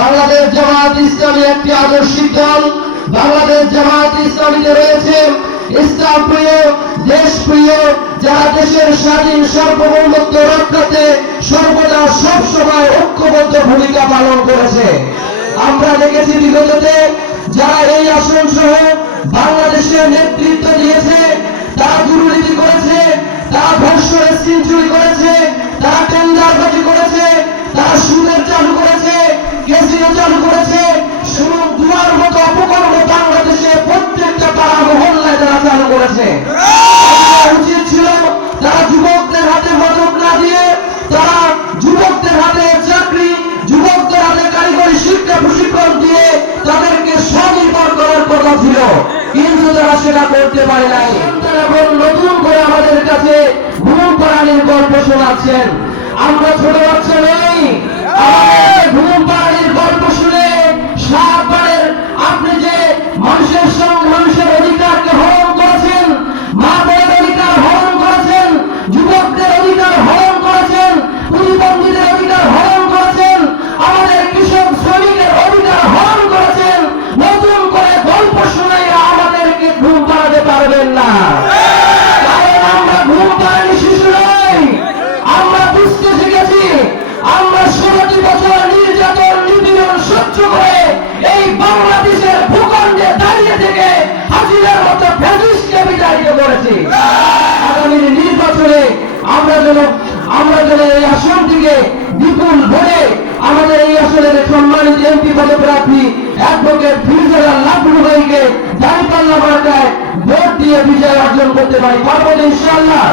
বাংলাদেশ জামায়াত ইসলামী একটি আদর্শিক দল। বাংলাদেশ জামায়াত ইসলামীতে রয়েছে ইসলাম প্রিয়, দেশ প্রিয়, যারা দেশের স্বাধীন সার্বভৌমত্ব রক্ষাতে সর্বদা সব সময় ঐক্যবদ্ধ ভূমিকা পালন করেছে। আমরা দেখেছি বিগততে যারা এই আসন সহ বাংলাদেশের নেতৃত্ব দিয়েছে, তারা দুর্নীতি করেছে, তারা ধর্ষণের সেঞ্চুরি করেছে, তারা টেন্ডারবাজি করেছে, তারা সুদের চালু করেছে, ক্যাসিনো চালু করেছে, দুয়ার মতো অপকর্ম বাংলাদেশে প্রত্যেকটা পাড়া মহল্লায় তারা চালু করেছে। উচিত ছিল তারা যুবকদের হাতে মদক না দিয়ে তারা যুবকদের হাতে চাকরি, যুবকদের হাতে কারিগরি শিক্ষা প্রশিক্ষণ দিয়ে তাদেরকে স্বনির্ভর করার কথা ছিল, কিন্তু তারা সেটা করতে পারে নাই। তারা এখন নতুন করে আমাদের কাছে ঘুম পাড়ানির গল্প শোনাচ্ছেন। আমরা ছোট বাচ্চা নেই, আমাদের ঘুম পাড়ানির গল্প শুনে সাতবারের আপনি যে মানুষের সঙ্গে মানুষের অধিকারকে হরণ করেছেন, মা বোনের অধিকার হরণ করেছেন, যুবকদের অধিকার হরণ করেছেন, প্রতিবন্ধীদের অধিকার হরণ করেছেন, আমাদের কৃষক শ্রমিকের অধিকার হরণ করেছেন, নতুন করে গল্প শোনাই আমাদেরকে ঘুম পাড়াতে পারবেন না। কারণ আমরা ঘুম পাড়ানি শিশু নই, আমরা বুঝতে শিখেছি। আমরা 16টি বছর নির্যাতন নিপীড়ন সহ্য করে এই বাংলাদেশের ভূখণ্ডে দাঁড়িয়ে থেকে হাসিনার মতো ফ্যাসিস্টকে বিতাড়িত করেছি। আগামী নির্বাচনে আমরা যেন এই আসন থেকে বিপুল ভোটে আমাদের এই আসনের সম্মানিত এমপি পদপ্রার্থী অ্যাডভোকেট ফিরোজা লাবলু ভাইকে দাঁড়িপাল্লা মার্কায় ভোট দিয়ে বিজয় অর্জন করতে পারি। পারবো ইনশাআল্লাহ।